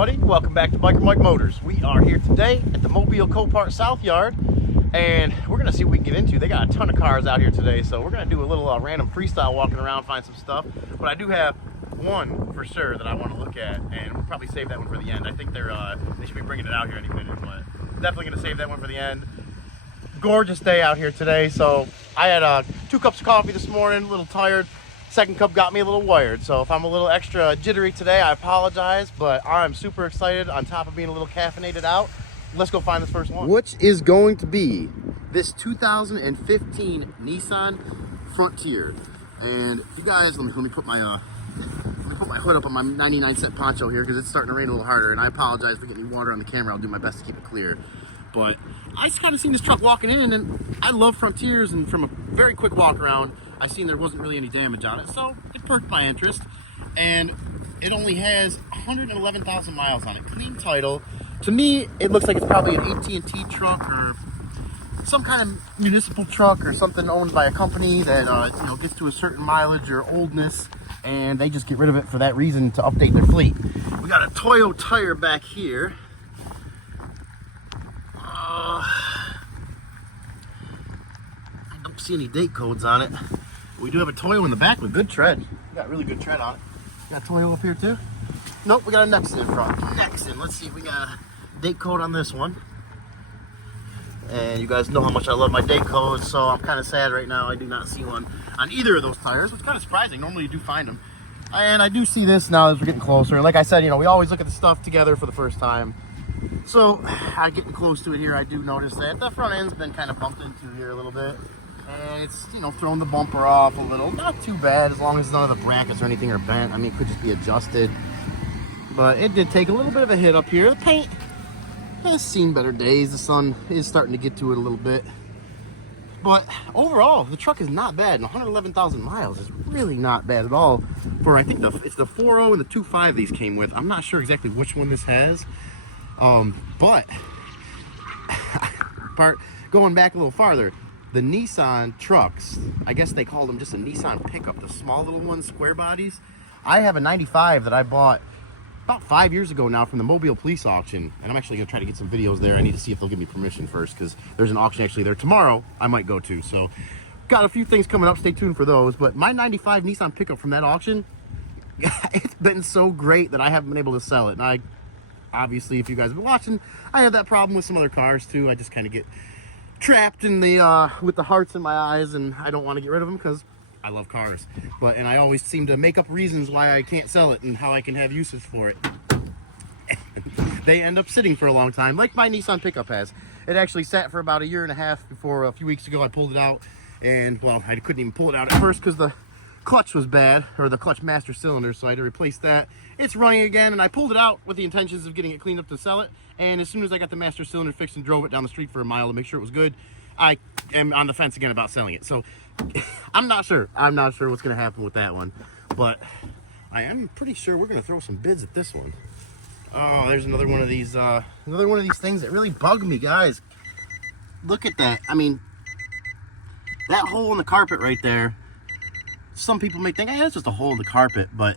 everybody, welcome back to Biker Mike Motors. We are here today at the Mobile Copart South Yard, and we're gonna see what we can get into. They got a ton of cars out here today, so we're gonna do a little random freestyle walking around, find some stuff. But I do have one for sure that I want to look at, and we'll probably save that one for the end. I think they should be bringing it out here any minute, but definitely gonna save that one for the end. Gorgeous day out here today, so I had 2 cups of coffee this morning, a little tired. Second cup got me a little wired, so if I'm a little extra jittery today, I apologize, but I'm super excited on top of being a little caffeinated out. Let's go find this first one. Which is going to be this 2015 Nissan Frontier. And you guys, let me put my hood up on my 99-cent poncho here because it's starting to rain a little harder, and I apologize for getting water on the camera. I'll do my best to keep it clear. But I just kind of seen this truck walking in, and I love Frontiers, and from a very quick walk around, I seen there wasn't really any damage on it, so it perked my interest. And it only has 111,000 miles on it, clean title. To me, it looks like it's probably an AT&T truck or some kind of municipal truck or something owned by a company that gets to a certain mileage or oldness, and they just get rid of it for that reason to update their fleet. We got a Toyo tire back here. I don't see any date codes on it. We do have a Toyo in the back with good tread. We got really good tread on it. Got a Toyo up here too? Nope, we got a Nexen in front. Nexen, let's see if we got a date code on this one. And you guys know how much I love my date codes, so I'm kind of sad right now I do not see one on either of those tires, which is kind of surprising. Normally you do find them. And I do see this now as we're getting closer. Like I said, we always look at the stuff together for the first time. So, getting close to it here, I do notice that the front end's been kind of bumped into here a little bit. And it's, throwing the bumper off a little. Not too bad, as long as none of the brackets or anything are bent. I mean, it could just be adjusted. But it did take a little bit of a hit up here. The paint has seen better days. The sun is starting to get to it a little bit. But overall, the truck is not bad. And 111,000 miles is really not bad at all. For, I think, it's the 4.0 and the 2.5 these came with. I'm not sure exactly which one this has. But going back a little farther, the Nissan trucks, I guess they call them just a Nissan pickup, the small little ones, square bodies. I have a 95 that I bought about 5 years ago now from the Mobile police auction, and I'm actually going to try to get some videos there. I need to see if they'll give me permission first, because there's an auction actually there tomorrow I might go to. So got a few things coming up, stay tuned for those. But my 95 Nissan pickup from that auction, it's been so great that I haven't been able to sell it. And obviously, if you guys have been watching, I have that problem with some other cars too. I just kind of get trapped in the with the hearts in my eyes, and I don't want to get rid of them because I love cars. And I always seem to make up reasons why I can't sell it and how I can have uses for it. They end up sitting for a long time, like my Nissan pickup has. It actually sat for about 1.5 years before a few weeks ago I pulled it out, and well, I couldn't even pull it out at first because the clutch was bad, or the clutch master cylinder, so I had to replace that. It's running again, and I pulled it out with the intentions of getting it cleaned up to sell it. And as soon as I got the master cylinder fixed and drove it down the street for a mile to make sure it was good, I am on the fence again about selling it. So I'm not sure what's going to happen with that one, but I am pretty sure we're going to throw some bids at this one. Oh, there's another one of these things that really bug me, guys. Look at that. I mean, that hole in the carpet right there. Some people may think, hey, it's just a hole in the carpet, but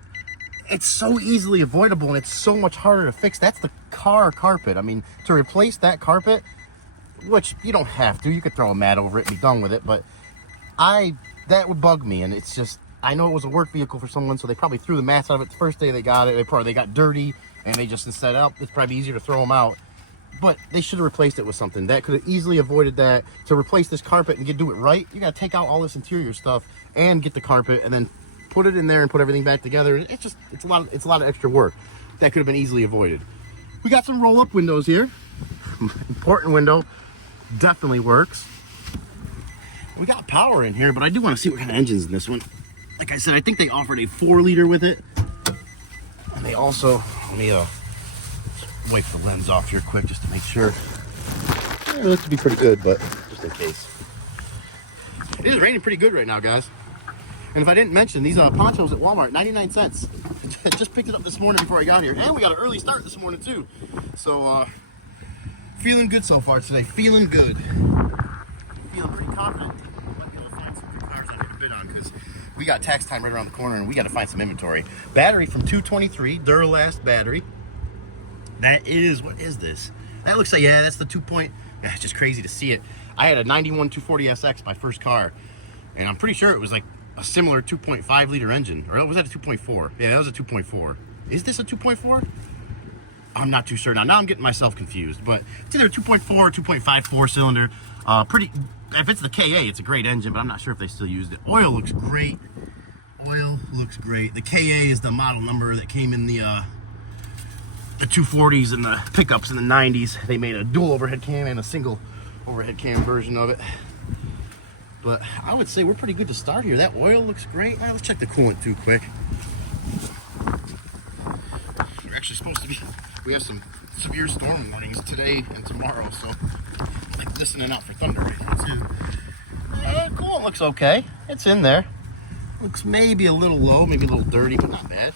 it's so easily avoidable, and it's so much harder to fix. That's the car carpet. I mean, to replace that carpet, which you don't have to, you could throw a mat over it and be done with it, but that would bug me. And it's just, I know it was a work vehicle for someone, so they probably threw the mats out of it the first day they got it. They got dirty, and they just said, oh, it's probably easier to throw them out. But they should have replaced it with something that could have easily avoided that. To replace this carpet and do it right, you got to take out all this interior stuff and get the carpet and then put it in there and put everything back together. It's a lot of extra work that could have been easily avoided. We got some roll-up windows here. Important window, definitely works. We got power in here, but I do want to see what kind of engine's in this one. Like I said, I think they offered a 4-liter with it, and they also, let me wipe the lens off here quick just to make sure. It looks to be pretty good, but just in case. It is raining pretty good right now, guys. And if I didn't mention, these ponchos at Walmart, 99 cents. Just picked it up this morning before I got here. And we got an early start this morning too. So, feeling good so far today. Feeling good. Feeling pretty confident. Might be able to find some good cars I never bid on, because we got tax time right around the corner and we got to find some inventory. Battery from 223, Duralast battery. That is, what is this? That looks like, yeah, that's the 2 point. Yeah, it's just crazy to see it. I had a 91 240SX, my first car, and I'm pretty sure it was like a similar 2.5 liter engine. Or was that a 2.4? Yeah, that was a 2.4. Is this a 2.4? I'm not too sure now. Now I'm getting myself confused, but it's either a 2.4 or 2.5 4-cylinder. Pretty, if it's the KA, it's a great engine, but I'm not sure if they still used it. Oil looks great. Oil looks great. The KA is the model number that came in the 240s and the pickups in the 90s. They made a dual overhead cam and a single overhead cam version of it. But I would say we're pretty good to start here. That oil looks great. All right, let's check the coolant too quick. We're actually supposed to be, we have some severe storm warnings today and tomorrow, so I'm like listening out for thunder right now too. Coolant looks okay. It's in there. Looks maybe a little low, maybe a little dirty, but not bad.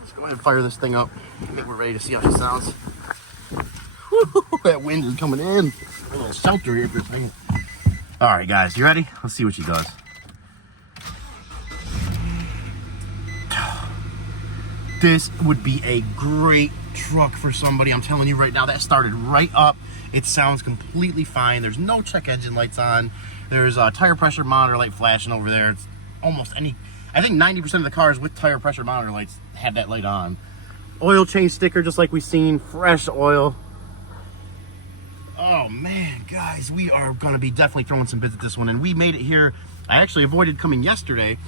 Let's go ahead and fire this thing up. I think we're ready to see how she sounds. Woo, that wind is coming in. A little shelter here for this thing. All right, guys, you ready? Let's see what she does. This would be a great truck for somebody. I'm telling you right now, that started right up. It sounds completely fine. There's no check engine lights on. There's a tire pressure monitor light flashing over there. It's almost any, I think 90% of the cars with tire pressure monitor lights have that light on. Oil change sticker, just like we've seen, fresh oil. Oh man, guys, we are gonna be definitely throwing some bids at this one, and we made it here. I actually avoided coming yesterday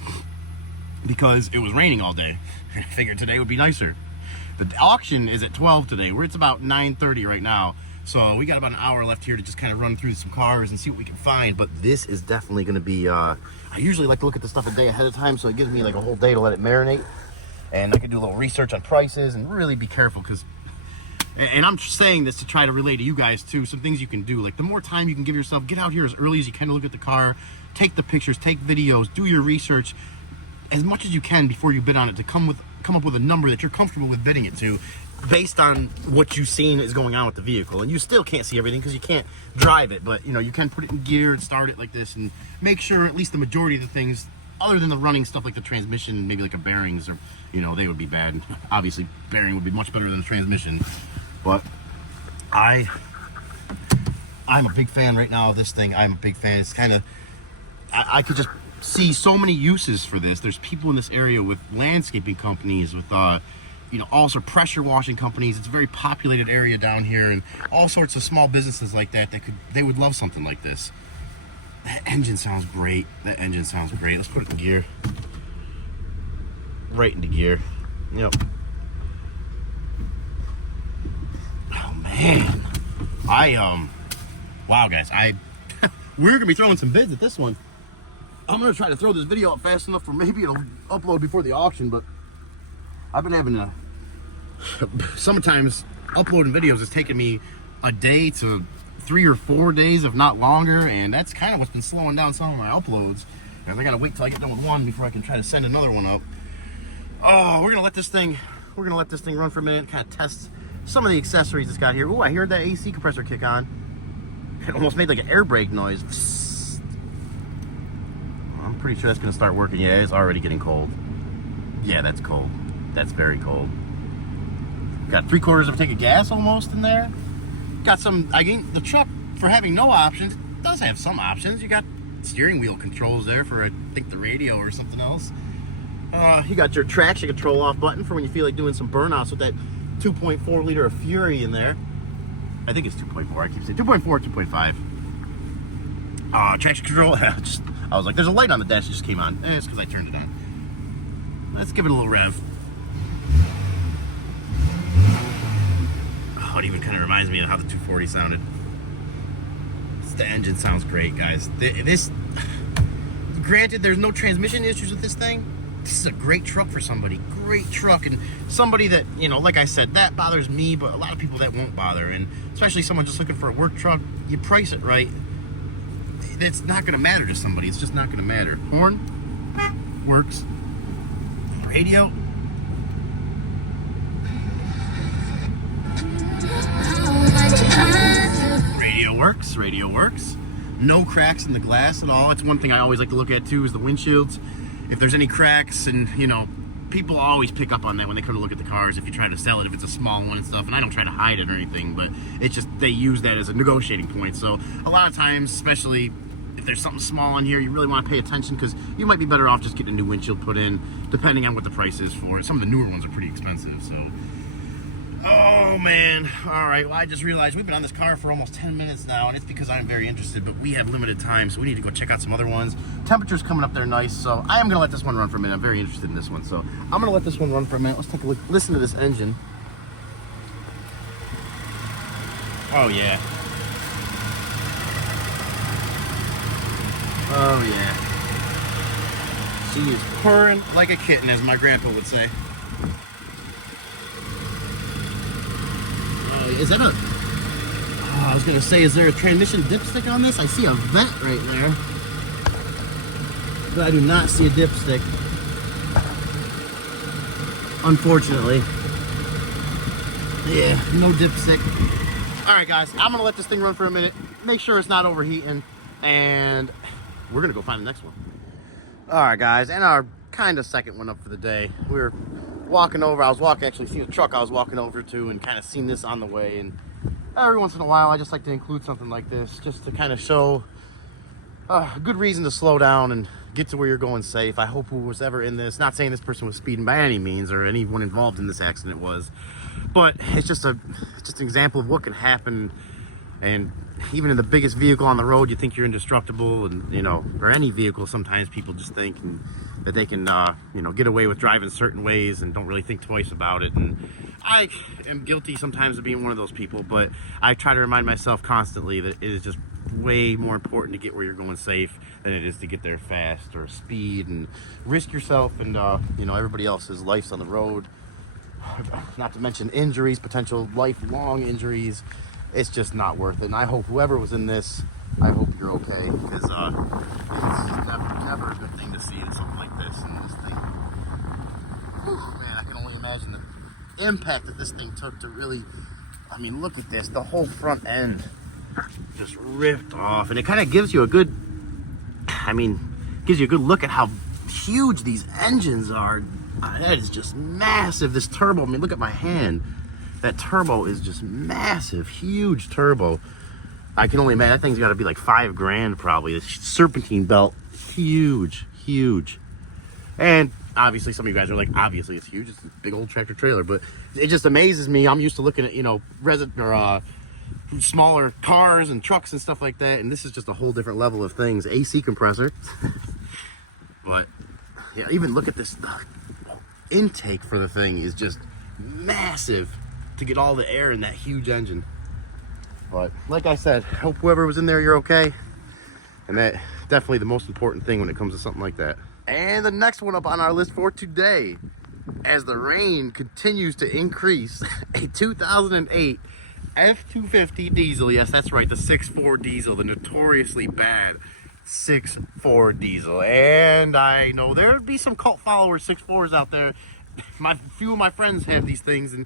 because it was raining all day. I figured today would be nicer. The auction is at 12 today. It's about 9:30 right now. So we got about an hour left here to just kind of run through some cars and see what we can find. But this is definitely going to be, I usually like to look at the stuff a day ahead of time, so it gives me like a whole day to let it marinate. And I can do a little research on prices and really be careful, because, and I'm saying this to try to relay to you guys too, some things you can do. Like the more time you can give yourself, get out here as early as you can to look at the car, take the pictures, take videos, do your research as much as you can before you bid on it, to come up with a number that you're comfortable with bidding it to, based on what you've seen is going on with the vehicle. And you still can't see everything because you can't drive it, but you know, you can put it in gear and start it like this and make sure at least the majority of the things, other than the running stuff like the transmission, maybe like a bearings, or you know, they would be bad. Obviously bearing would be much better than the transmission, but I'm a big fan right now of this thing. I'm a big fan. It's kind of, I could just see so many uses for this. There's people in this area with landscaping companies, with you know, also pressure washing companies. It's a very populated area down here, and all sorts of small businesses like that they would love something like this. That engine sounds great. That engine sounds great. Let's put it in gear. Right into gear. Yep. Oh man. Wow guys, we're gonna be throwing some bids at this one. I'm gonna try to throw this video up fast enough for maybe it'll upload before the auction, but I've been having sometimes uploading videos is taking me a day to 3 or 4 days, if not longer, and that's kind of what's been slowing down some of my uploads. And I gotta wait till I get done with one before I can try to send another one up. Oh, we're gonna let this thing run for a minute, kind of test some of the accessories it's got here. Oh, I heard that AC compressor kick on. It almost made like an air brake noise. I'm pretty sure that's gonna start working. Yeah, it's already getting cold. Yeah, that's cold. That's very cold. Got 3/4 of a tank of gas almost in there. Got some, the truck, for having no options, does have some options. You got steering wheel controls there for, I think, the radio or something else. You got your traction control off button for when you feel like doing some burnouts with that 2.4 liter of Fury in there. I think it's 2.4, I keep saying 2.4, 2.5. Traction control, I was like, there's a light on the dash that just came on. It's because I turned it on. Let's give it a little rev. Oh, it even kind of reminds me of how the 240 sounded. The engine sounds great, guys. Granted, there's no transmission issues with this thing. This is a great truck for somebody. Great truck, and somebody that, you know, like I said, that bothers me, but a lot of people that won't bother, and especially someone just looking for a work truck. You price it right, it's not going to matter to somebody. It's just not going to matter. Horn works. Radio. Radio works. Radio works. No cracks in the glass at all. It's one thing I always like to look at too, is the windshields. If there's any cracks, and you know, people always pick up on that when they come to look at the cars if you try to sell it, if it's a small one and stuff. And I don't try to hide it or anything, but it's just they use that as a negotiating point. So a lot of times, especially if there's something small on here, you really want to pay attention, because you might be better off just getting a new windshield put in, depending on what the price is for it. Some of the newer ones are pretty expensive, so. Oh man, all right, well I just realized we've been on this car for almost 10 minutes now, and it's because I'm very interested, but we have limited time, so we need to go check out some other ones. Temperature's coming up there nice, so I am gonna let this one run for a minute. I'm very interested in this one, so I'm gonna let this one run for a minute. Let's take a look, listen to this engine. Oh yeah. Oh yeah. She is purring like a kitten, as my grandpa would say. Is that a... Oh, I was going to say, is there a transmission dipstick on this? I see a vent right there. But I do not see a dipstick. Unfortunately. Yeah, no dipstick. Alright guys, I'm going to let this thing run for a minute. Make sure it's not overheating. And we're going to go find the next one. Alright guys, and our kind of second one up for the day. We're walking over. I was walking, actually seen a truck I was walking over to, and kind of seen this on the way. And every once in a while I just like to include something like this, just to kind of show a good reason to slow down and get to where you're going safe. I hope who was ever in this, not saying this person was speeding by any means, or anyone involved in this accident was, but it's just an example of what can happen. And even in the biggest vehicle on the road, you think you're indestructible, and you know, or any vehicle, sometimes people just think that they can you know, get away with driving certain ways and don't really think twice about it. And I am guilty sometimes of being one of those people, but I try to remind myself constantly that it is just way more important to get where you're going safe than it is to get there fast or speed and risk yourself and you know, everybody else's lives on the road, not to mention injuries, potential lifelong injuries. It's just not worth it. And I hope whoever was in this, I hope you're okay, because it's never a good thing to see something like this. And this thing, whew, man, I can only imagine the impact that this thing took to really, I mean, look at this, the whole front end just ripped off. And it kind of gives you a good, I mean, gives you a good look at how huge these engines are. That is just massive, this turbo. I mean, look at my hand. That turbo is just massive, huge turbo. I can only imagine that thing's got to be like $5 grand probably. This serpentine belt, huge, huge. And obviously, some of you guys are like, obviously it's huge. It's a big old tractor trailer, but it just amazes me. I'm used to looking at, you know, smaller cars and trucks and stuff like that, and this is just a whole different level of things. AC compressor, but yeah, even look at this. The intake for the thing is just massive to get all the air in that huge engine. But like I said, hope whoever was in there, you're okay. And that definitely the most important thing when it comes to something like that. And the next one up on our list for today, as the rain continues to increase, a 2008 F-250 diesel. Yes, that's right, the 6.4 diesel, the notoriously bad 6.4 diesel. And I know there'd be some cult followers 6.4s out there. Few of my friends have these things, and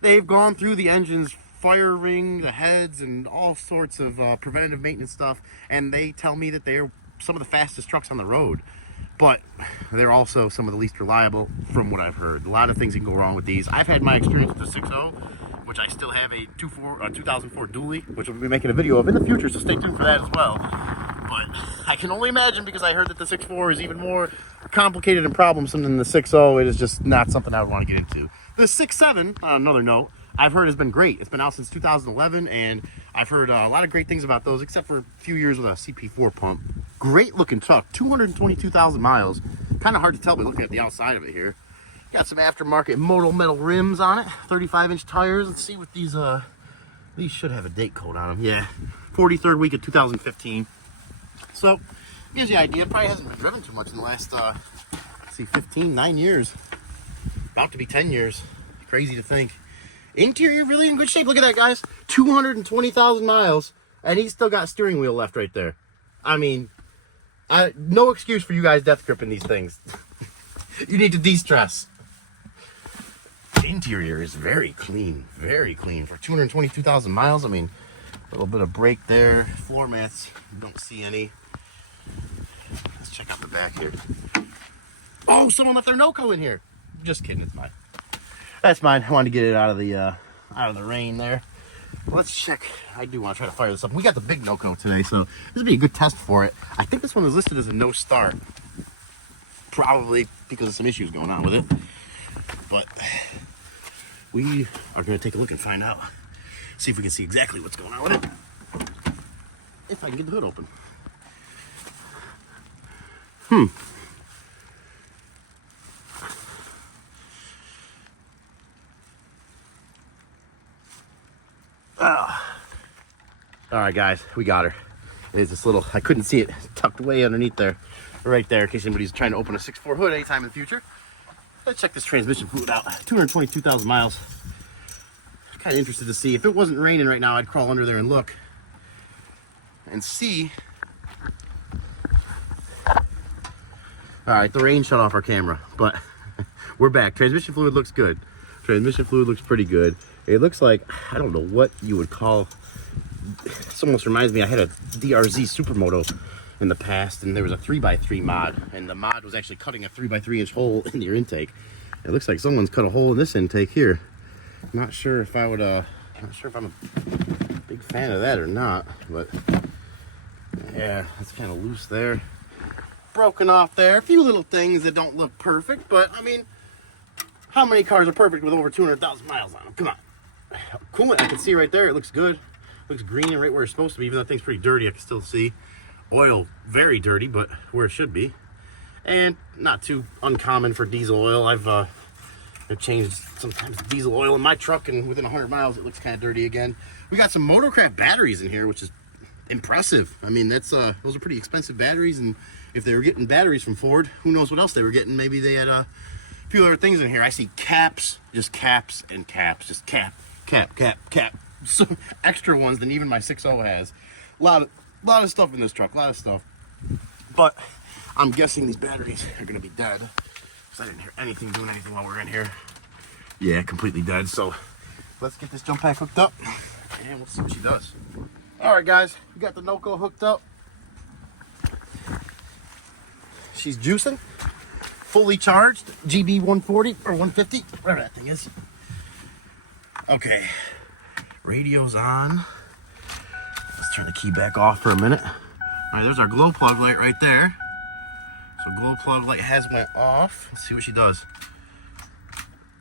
they've gone through the engines, fire ring, the heads, and all sorts of preventative maintenance stuff, and they tell me that they're some of the fastest trucks on the road, but they're also some of the least reliable from what I've heard. A lot of things can go wrong with these. I've had my experience with the 6.0, which I still have a 2004 dually, which we'll be making a video of in the future, so stay tuned for that as well. But I can only imagine, because I heard that the 6.4 is even more complicated and problemsome than the 6.0. It is just not something I would want to get into. The 6.7, on another note, I've heard has been great. It's been out since 2011, and I've heard a lot of great things about those, except for a few years with a CP4 pump. Great looking truck, 222,000 miles. Kind of hard to tell by looking at the outside of it here. Got some aftermarket modal metal rims on it, 35-inch tires. Let's see what these should have a date code on them. Yeah, 43rd week of 2015. So, gives you an idea. Probably hasn't been driven too much in the last, let's see, 9 years. About to be 10 years. Crazy to think. Interior really in good shape. Look at that, guys. 220,000 miles, and he's still got steering wheel left right there. I mean, no excuse for you guys death gripping these things. You need to de-stress. The interior is very clean for 222,000 miles. I mean, a little bit of brake there. Floor mats, don't see any. Let's check out the back here. Oh, someone left their NOCO in here. Just kidding, it's mine. That's mine. I wanted to get it out of the rain there. Let's check. I do want to try to fire this up. We got the big NOCO today, so this would be a good test for it. I think this one is listed as a no start. Probably because of some issues going on with it. But we are going to take a look and find out. See if we can see exactly what's going on with it. If I can get the hood open. All right, guys, we got her. It is this little, I couldn't see it, tucked away underneath there, right there, in case anybody's trying to open a 6.4 hood anytime in the future. Let's check this transmission fluid out. 222,000 miles. Kind of interested to see. If it wasn't raining right now, I'd crawl under there and look and see. All right, the rain shut off our camera, but we're back. Transmission fluid looks good. Transmission fluid looks pretty good. It looks like, I don't know what you would call, this almost reminds me, I had a DRZ Supermoto in the past, and there was a 3x3 mod, and the mod was actually cutting a 3x3 inch hole in your intake. It looks like someone's cut a hole in this intake here. Not sure if I would, not sure if I'm a big fan of that or not, but yeah, it's kind of loose there. Broken off there. A few little things that don't look perfect, but I mean, how many cars are perfect with over 200,000 miles on them? Come on. Coolant, I can see right there. It looks good. Looks green and right where it's supposed to be. Even though that thing's pretty dirty, I can still see. Oil, very dirty, but where it should be. And not too uncommon for diesel oil. I've changed sometimes diesel oil in my truck, and within 100 miles, it looks kind of dirty again. We got some Motorcraft batteries in here, which is impressive. I mean, that's those are pretty expensive batteries, and if they were getting batteries from Ford, who knows what else they were getting. Maybe they had a few other things in here. I see caps, just caps and caps, just cap. So extra ones than even my 6.0 has. A lot of stuff in this truck, a lot of stuff. But I'm guessing these batteries are gonna be dead, because I didn't hear anything doing anything while we were in here. Yeah, completely dead. So let's get this jump pack hooked up, and we'll see what she does. All right, guys, we got the NOCO hooked up. She's juicing, fully charged, GB 140 or 150, whatever that thing is. Okay, radio's on. Let's turn the key back off for a minute. All right, there's our glow plug light right there. So glow plug light has went off. Let's see what she does.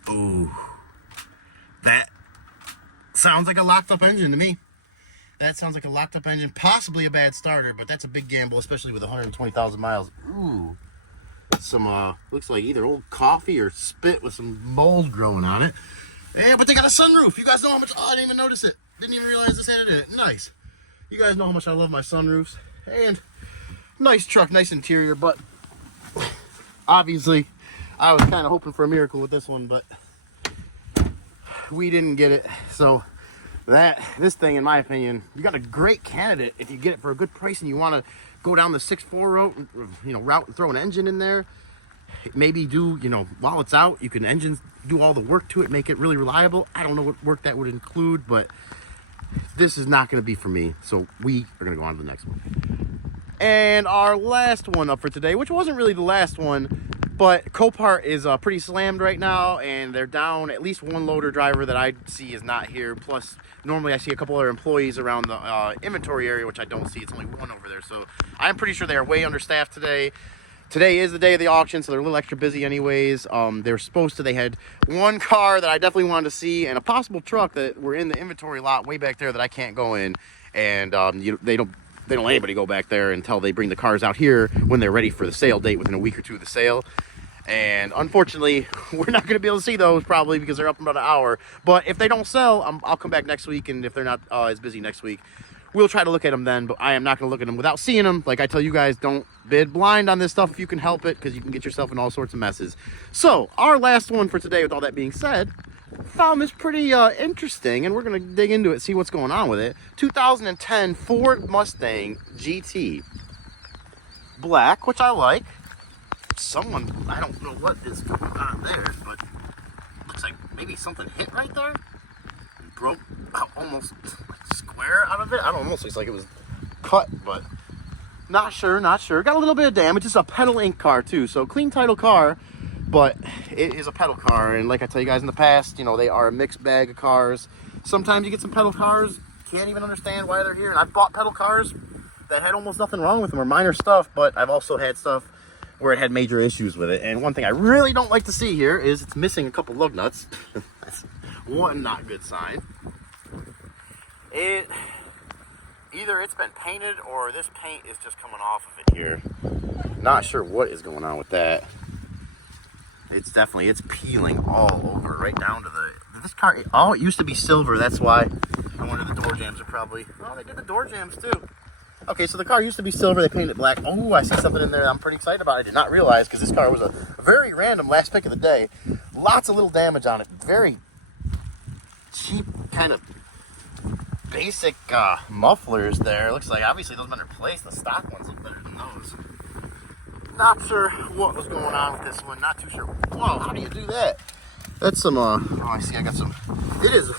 Ooh, that sounds like a locked up engine to me. That sounds like a locked up engine, possibly a bad starter, but that's a big gamble, especially with 120,000 miles. Ooh, some looks like either old coffee or spit with some mold growing on it. Yeah, but they got a sunroof. You guys know how much, oh, I didn't even notice it. Didn't even realize this had it. Nice. You guys know how much I love my sunroofs. And nice truck, nice interior, but obviously I was kind of hoping for a miracle with this one, but we didn't get it. So this thing, in my opinion, you got a great candidate if you get it for a good price and you want to go down the 6.4 route and throw an engine in there. Maybe do, while it's out, you can do all the work to it, make it really reliable. I don't know what work that would include, but this is not going to be for me. So we are going to go on to the next one. And our last one up for today, which wasn't really the last one, but Copart is pretty slammed right now, and they're down. At least one loader driver that I see is not here. Plus, normally I see a couple other employees around the inventory area, which I don't see. It's only one over there. So I'm pretty sure they are way understaffed today. Today is the day of the auction, so they're a little extra busy anyways. They had one car that I definitely wanted to see, and a possible truck that were in the inventory lot way back there that I can't go in. And they don't let anybody go back there until they bring the cars out here when they're ready for the sale date within a week or two of the sale. And unfortunately, we're not going to be able to see those probably because they're up in about an hour. But if they don't sell, I'll come back next week, and if they're not as busy next week, we'll try to look at them then. But I am not going to look at them without seeing them. Like I tell you guys, don't bid blind on this stuff if you can help it, because you can get yourself in all sorts of messes. So our last one for today, with all that being said, found this pretty interesting, and we're going to dig into it, see what's going on with it. 2010 Ford Mustang GT. Black, which I like. I don't know what is going on there, but looks like maybe something hit right there. Broke almost square out of it. I don't know, almost looks like it was cut, but not sure. Got a little bit of damage. It's a pedal ink car too, so clean title car. But it is a pedal car, and like I tell you guys in the past, you know, they are a mixed bag of cars. Sometimes you get some pedal cars, can't even understand why they're here. And I've bought pedal cars that had almost nothing wrong with them, or minor stuff, but I've also had stuff where it had major issues with it. And one thing I really don't like to see here is it's missing a couple lug nuts. That's one not good sign. Either it's been painted or this paint is just coming off of it here. Not sure what is going on with that. It's peeling all over, right down to this car. Oh, it used to be silver. That's why. I wonder the door jambs are probably, oh, they did the door jambs too. Okay, so the car used to be silver. They painted it black. Oh, I see something in there I'm pretty excited about. I did not realize, because this car was a very random last pick of the day. Lots of little damage on it. Very cheap, kind of basic mufflers there. Looks like obviously those have been replaced. The stock ones look better than those. Not sure what was going on with this one. Not too sure. Whoa, how do you do that? That's some, oh, I see, I got some. It is,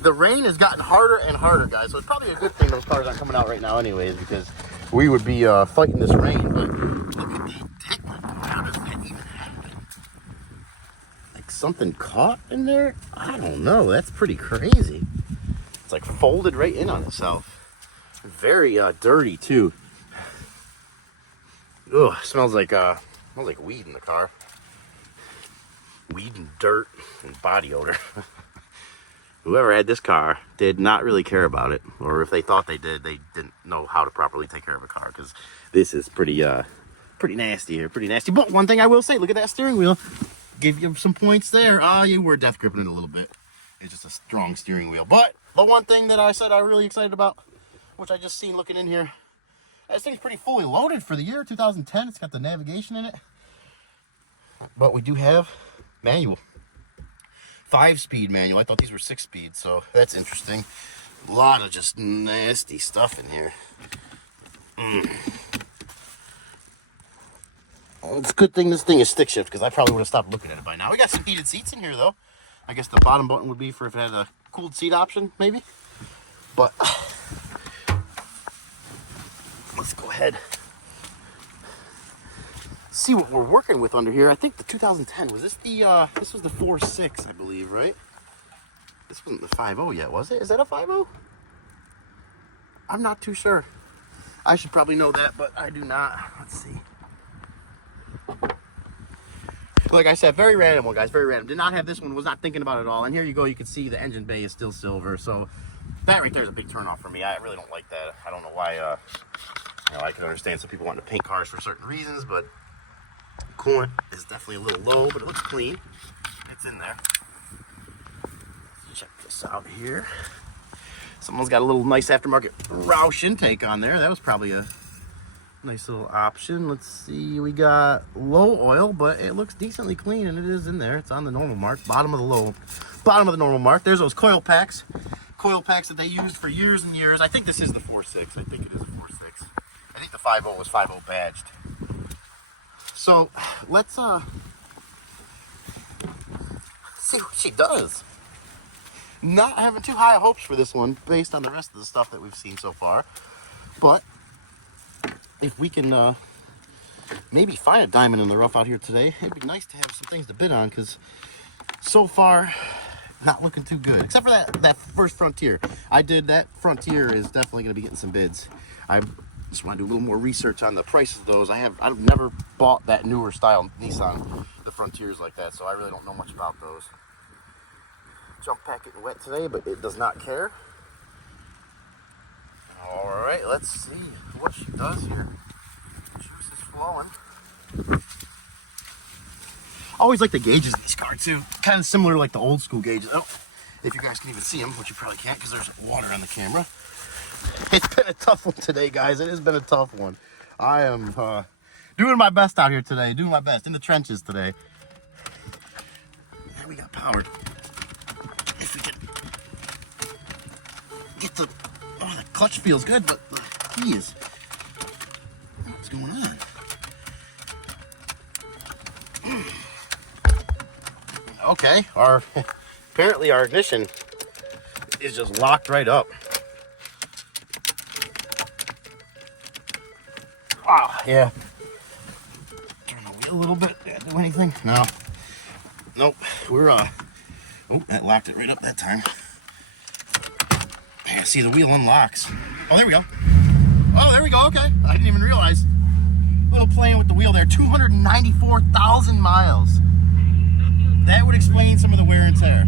the rain has gotten harder and harder, guys. So it's probably a good thing those cars aren't coming out right now anyways, because we would be fighting this rain. But look at the technical. How does that even happen? Like something caught in there? I don't know. That's pretty crazy. It's like folded right in on itself. Very dirty too. Ugh, smells like weed in the car. Weed and dirt and body odor. Whoever had this car did not really care about it, or if they thought they did, they didn't know how to properly take care of a car, because this is pretty nasty here, pretty nasty. But one thing I will say, look at that steering wheel. Give you some points there. You were death gripping it a little bit. It's just a strong steering wheel. But the one thing that I said I'm really excited about, which I just seen looking in here, this thing's pretty fully loaded for the year 2010. It's got the navigation in it. But we do have manual. 5-speed manual. I thought these were 6-speed, so that's interesting. A lot of just nasty stuff in here. Well, it's a good thing this thing is stick shift, because I probably would have stopped looking at it by now. We got some heated seats in here, though. I guess the bottom button would be for if it had a cooled seat option, maybe. But let's go ahead, see what we're working with under here. I think the 2010, was this the this was the 4.6, I believe, right? This wasn't the 5.0 yet, was it? Is that a 5.0? I'm not too sure. I should probably know that, but I do not. Let's see. Like I said, very random one, guys, very random. Did not have this one, was not thinking about it at all. And here you go, you can see the engine bay is still silver, so that right there is a big turn off for me. I really don't like that. I don't know why. You know, I can understand some people want to paint cars for certain reasons, but coolant is definitely a little low, but it looks clean. It's in there. Let's check this out here. Someone's got a little nice aftermarket Roush intake on there. That was probably a nice little option. Let's see, we got low oil, but it looks decently clean, and it is in there. It's on the normal mark, bottom of the normal mark. There's those coil packs that they used for years and years. I think this is the 4.6. I think it is a 4.6. I think the 5.0 was 5.0 badged. So let's see what she does. Not having too high hopes for this one based on the rest of the stuff that we've seen so far, but if we can maybe find a diamond in the rough out here today, it'd be nice to have some things to bid on, because so far not looking too good, except for that first Frontier. I did that. Frontier is definitely going to be getting some bids. I just want to do a little more research on the prices of those. I've never bought that newer style Nissan, the Frontiers like that, so I really don't know much about those. Jump pack getting wet today, but it does not care. All right, let's see what she does here. Juice is flowing. Always like the gauges in this car too. Kind of similar to like the old school gauges. Oh, if you guys can even see them, which you probably can't because there's water on the camera. It's been a tough one today, guys. It has been a tough one. I am doing my best out here today. Doing my best in the trenches today. And we got powered. If we can get the, oh, the clutch feels good, but the key is, what's going on? Okay, apparently our ignition is just locked right up. Wow, yeah. Turn the a little bit. Did I do anything? No. Nope. We're, oh, that locked it right up that time. Yeah, see, the wheel unlocks. Oh, there we go. Oh, there we go. Okay. I didn't even realize. A little playing with the wheel there. 294,000 miles. That would explain some of the wear and tear.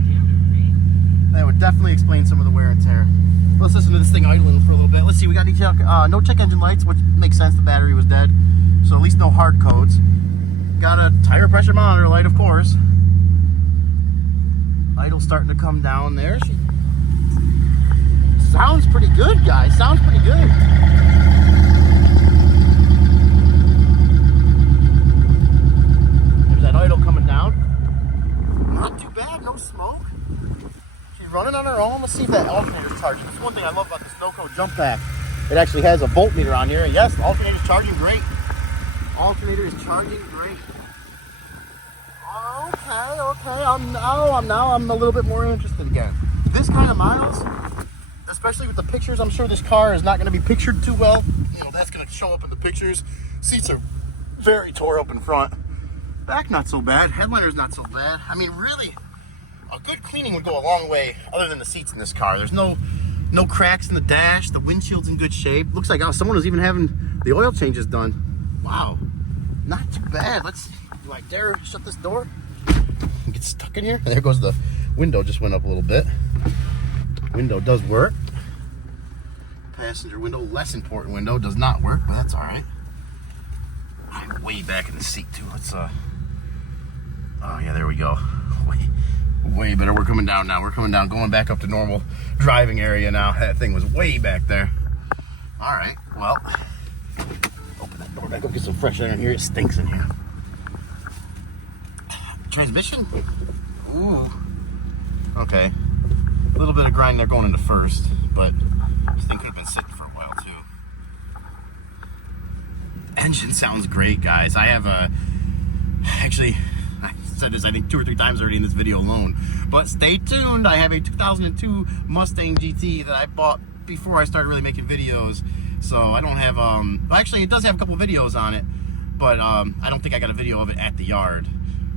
That would definitely explain some of the wear and tear. Let's listen to this thing idling for a little bit. Let's see, we got no check engine lights, which makes sense, the battery was dead. So at least no hard codes. Got a tire pressure monitor light, of course. Idle starting to come down there. Sounds pretty good, guys. Sounds pretty good. There's that idle coming down. Not too bad, no smoke. She's running on her own. Let's see if that alternator's charging. That's one thing I love about the Snowco jump pack. It actually has a voltmeter on here. And yes, the alternator's charging great. Alternator is charging great. Okay. I'm a little bit more interested again. This kind of miles, especially with the pictures, I'm sure this car is not going to be pictured too well. You know, that's going to show up in the pictures. Seats are very tore up in front. Back not so bad. Headliner's not so bad. I mean, really, a good cleaning would go a long way, other than the seats in this car. There's no cracks in the dash. The windshield's in good shape. Looks like someone was even having the oil changes done. Wow, not too bad. Do I dare shut this door? Get stuck in here. There goes the window. Just went up a little bit. Window does work. Passenger window, less important window, does not work, but that's all right. I'm way back in the seat too. Let's oh yeah, there we go. Way better. We're coming down now. We're coming down, going back up to normal driving area now. That thing was way back there. All right, well, open that door back up, get some fresh air in here. It stinks in here. Transmission? Ooh. Okay. A little bit of grind there going into first, but this thing could have been sitting for a while too. Engine sounds great, guys. I have actually, I said this I think 2 or 3 times already in this video alone, but stay tuned. I have a 2002 Mustang GT that I bought before I started really making videos. So I don't have, actually it does have a couple videos on it, but I don't think I got a video of it at the yard.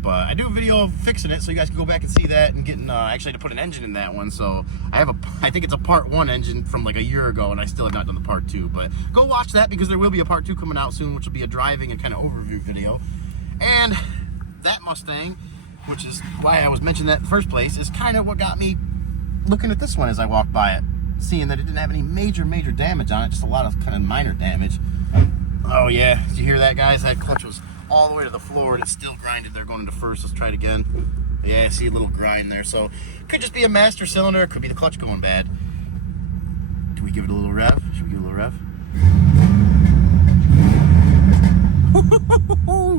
But I do a video of fixing it, so you guys can go back and see that, and getting actually to put an engine in that one. So I think it's a part 1 engine from like a year ago, and I still have not done the part 2. But go watch that, because there will be a part 2 coming out soon, which will be a driving and kind of overview video. And that Mustang, which is why I was mentioning that in the first place, is kind of what got me looking at this one as I walked by it, seeing that it didn't have any major damage on it, just a lot of kind of minor damage. Oh yeah, did you hear that, guys? That clutch was all the way to the floor, and it's still grinded there going into first. Let's try it again. Yeah, I see a little grind there. So could just be a master cylinder, could be the clutch going bad. Can we give it a little rev? Should we give it a little rev?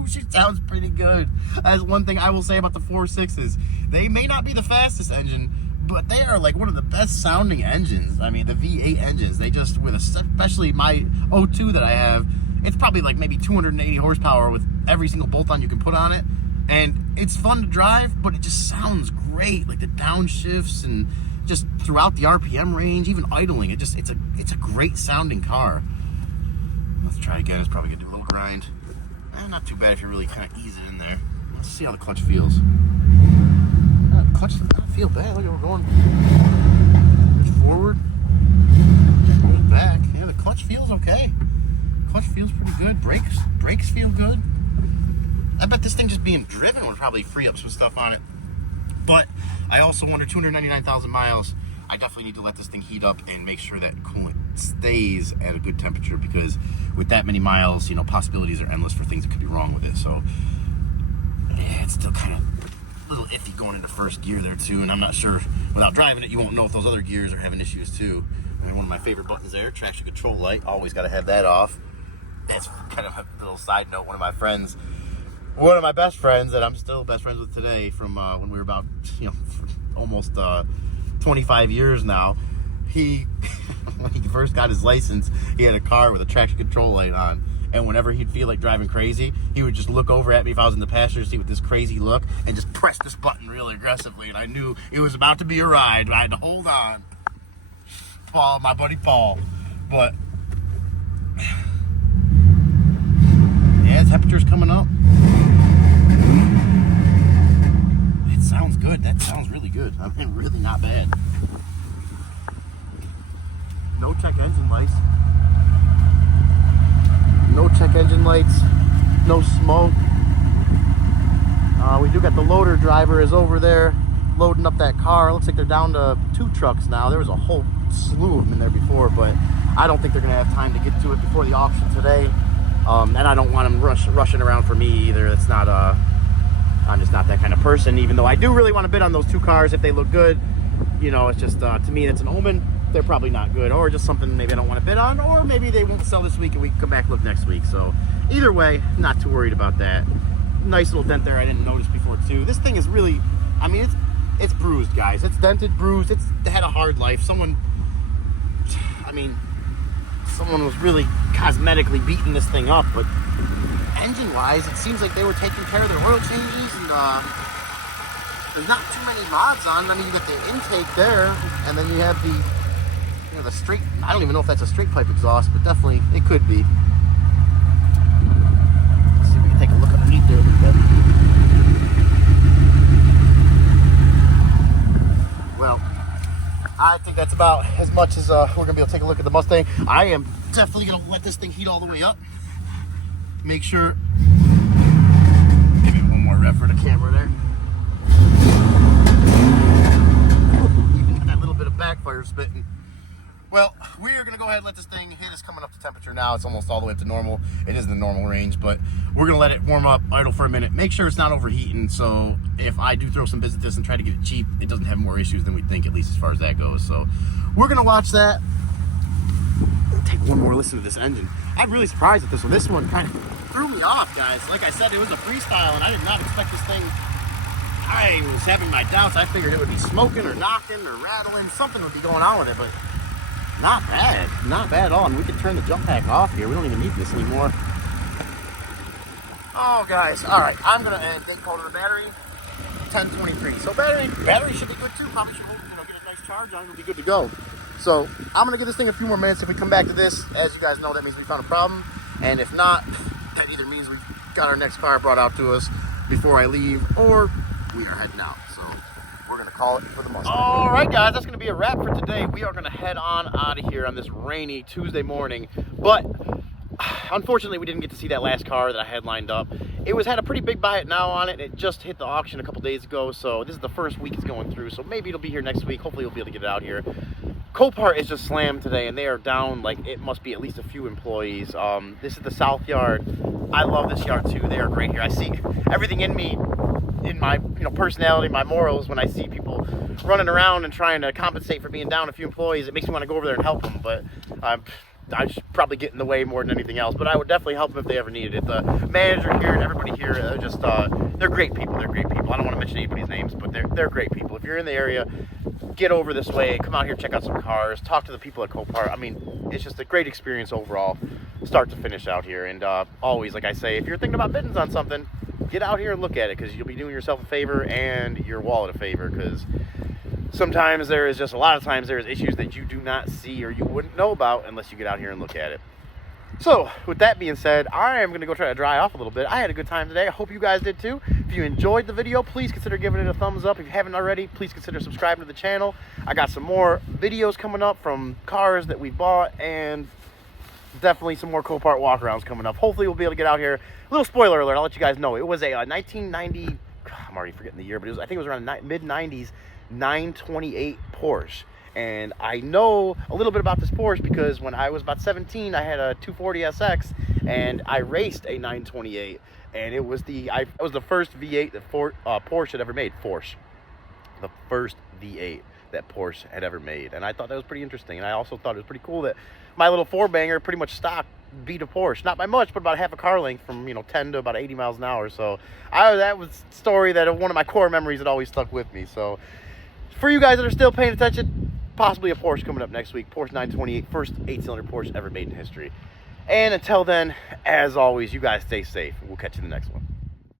She sounds pretty good. That's one thing I will say about the 4.6s. They may not be the fastest engine, but they are like one of the best sounding engines. I mean, the V8 engines, they just, especially my 02 that I have, it's probably like maybe 280 horsepower with every single bolt-on you can put on it. And it's fun to drive, but it just sounds great. Like the downshifts and just throughout the RPM range, even idling, it's a great sounding car. Let's try again. It's probably gonna do a little grind. Not too bad if you really kind of ease it in there. Let's see how the clutch feels. The clutch does not feel bad. Look at, we're going forward, going back. Yeah, the clutch feels okay. Clutch feels pretty good. Brakes feel good. I bet this thing just being driven would probably free up some stuff on it. But I also wonder, 299,000 miles, I definitely need to let this thing heat up and make sure that coolant stays at a good temperature, because with that many miles, you know, possibilities are endless for things that could be wrong with it. So yeah, it's still kind of a little iffy going into first gear there too, and I'm not sure, without driving it, you won't know if those other gears are having issues too. And one of my favorite buttons there, traction control light, always got to have that off. That's kind of a little side note. One of my best friends that I'm still best friends with today, from when we were about, you know, almost 25 years now, when he first got his license, he had a car with a traction control light on, and whenever he'd feel like driving crazy, he would just look over at me if I was in the passenger seat with this crazy look, and just press this button really aggressively, and I knew it was about to be a ride, but I had to hold on. Paul, my buddy Paul. But yeah, temperature's coming up. that sounds really good. I mean, really not bad. No check engine lights. No check engine lights. No smoke. We do got the loader driver is over there loading up that car. Looks like they're down to 2 trucks now. There was a whole slew of them in there before, but I don't think they're going to have time to get to it before the auction today. And I don't want them rushing around for me either. It's not, I'm just not that kind of person, even though I do really want to bid on those 2 cars if they look good. You know, it's just, to me, it's an omen. They're probably not good, or just something maybe I don't want to bid on, or maybe they won't sell this week and we can come back and look next week. So either way, not too worried about that. Nice little dent there I didn't notice before too. This thing is really, I mean, it's bruised, guys. It's dented, bruised. It's had a hard life. Someone was really cosmetically beating this thing up, but engine-wise, it seems like they were taking care of their oil changes, and there's not too many mods on. I mean, you got the intake there, and then you have the, you know, the straight, I don't even know if that's a straight pipe exhaust, but definitely it could be. Let's see if we can take a look underneath there a little bit. Well, I think that's about as much as we're going to be able to take a look at the Mustang. I am definitely going to let this thing heat all the way up. Make sure, give it one more rev for the camera there. Even got that little bit of backfire spitting. Well, we are going to go ahead and let this thing hit. It's coming up to temperature now. It's almost all the way up to normal. It is in the normal range, but we're going to let it warm up, idle for a minute. Make sure it's not overheating, so if I do throw some bids at this and try to get it cheap, it doesn't have more issues than we think, at least as far as that goes. So we're going to watch that. Take one more listen to this engine. I'm really surprised at this one. This one kind of threw me off, guys. Like I said, it was a freestyle, and I did not expect this thing. I was having my doubts. I figured it would be smoking or knocking or rattling. Something would be going on with it, but not bad. Not bad at all. And we can turn the jump pack off here. We don't even need this anymore. Oh, guys. All right. I'm going to end date code of the battery, 1023. So battery should be good, too. Probably should get a nice charge on it. It'll be good to go. So I'm going to give this thing a few more minutes. If we come back to this, as you guys know, that means we found a problem. And if not, that either means we got our next car brought out to us before I leave, or we are heading out. So we're going to call it for the Mustang. All right, guys, that's going to be a wrap for today. We are going to head on out of here on this rainy Tuesday morning. But unfortunately, we didn't get to see that last car that I had lined up. It had a pretty big buy it now on it. It just hit the auction a couple days ago, so this is the first week it's going through. So maybe it'll be here next week. Hopefully, we'll be able to get it out here. Copart is just slammed today, and they are down, like, it must be at least a few employees. This is the South Yard. I love this yard, too. They are great here. I see everything in me, in my personality, my morals, when I see people running around and trying to compensate for being down a few employees. It makes me want to go over there and help them, but I should probably get in the way more than anything else. But I would definitely help them if they ever needed it. The manager here and everybody here, they're great people. They're great people. I don't want to mention anybody's names, but they're great people. If you're in the area, get over this way, come out here, check out some cars, talk to the people at Copart. I mean, it's just a great experience overall, start to finish out here. And always, like I say, if you're thinking about bidding on something, get out here and look at it, because you'll be doing yourself a favor and your wallet a favor, because sometimes a lot of times there's issues that you do not see or you wouldn't know about unless you get out here and look at it. So with that being said, I am going to go try to dry off a little bit. I had a good time today. I hope you guys did too. If you enjoyed the video, please consider giving it a thumbs up. If you haven't already, please consider subscribing to the channel. I got some more videos coming up from cars that we bought, and definitely some more Copart walkarounds coming up. Hopefully we'll be able to get out here. A little spoiler alert, I'll let you guys know. It was a 1990, I'm already forgetting the year, but I think it was around mid-90s, 928 Porsche. And I know a little bit about this Porsche because when I was about 17, I had a 240 SX and I raced a 928, and it was the first V8 that Porsche had ever made. The first V8 that Porsche had ever made, and I thought that was pretty interesting. And I also thought it was pretty cool that my little four-banger pretty much stock beat a Porsche, not by much, but about half a car length, from 10 to about 80 miles an hour. So that was a story that one of my core memories that always stuck with me. So for you guys that are still paying attention, possibly a Porsche coming up next week. Porsche 928, first 8-cylinder Porsche ever made in history. And until then, as always, you guys stay safe. We'll catch you in the next one.